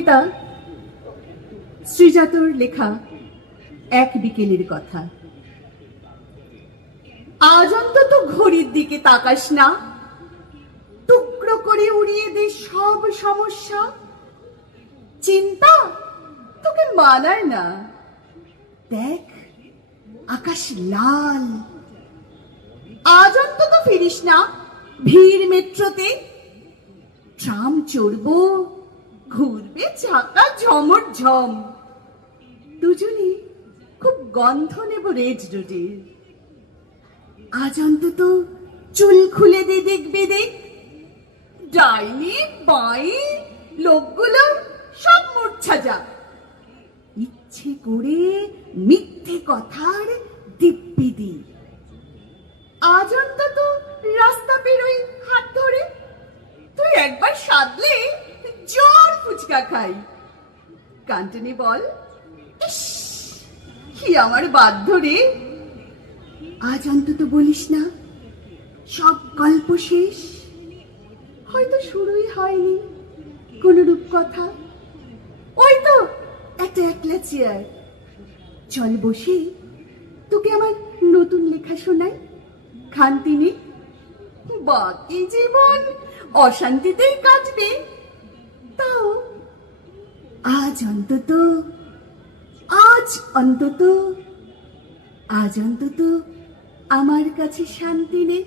কবিতা শ্রীজাতর লেখা এক বিকেলের কথা। আজ অন্তত ঘড়ির দিকে তাকাস না, টুকরো করে উড়িয়ে দে সব সমস্যা। চিন্তা তোকে মানায় না। দেখ আকাশ লাল। আজ অন্তত ফিরিস না ভিড় মেট্রোতে। ট্রাম চড়বো, ঘুরবে চাকা ঝমর ঝম। দুজনে খুব গন্ধ নেব রেড রোডের। আজ অন্তত চুল খুলে দে, দেখবে দেখ ডাইনি বাই লোকগুলো সব মূর্ছা যাক। ইচ্ছে করে মিথ্যে কথার দিব্যি দি। আজ অন্তত রাস্তা পেরোই হাত ধরে। তুই একবার সাধলে জোর ফুচকা খাই। কান্টনি বল, ইস কি আমার বাধ্য রে। আজ অন্তত বলিস না সব গল্প শেষ। হয়তো শুরুই হয়নি কোন রূপকথা। ওই তো একটা একলা চেয়ার। চল বসে তোকে আমার নতুন লেখা শোনাই। খান্তি নেই, বাকি জীবন অশান্তিতেই কাটবে। তাও আজ অন্তত আজ অন্তত আমার কাছে শান্তি নেই।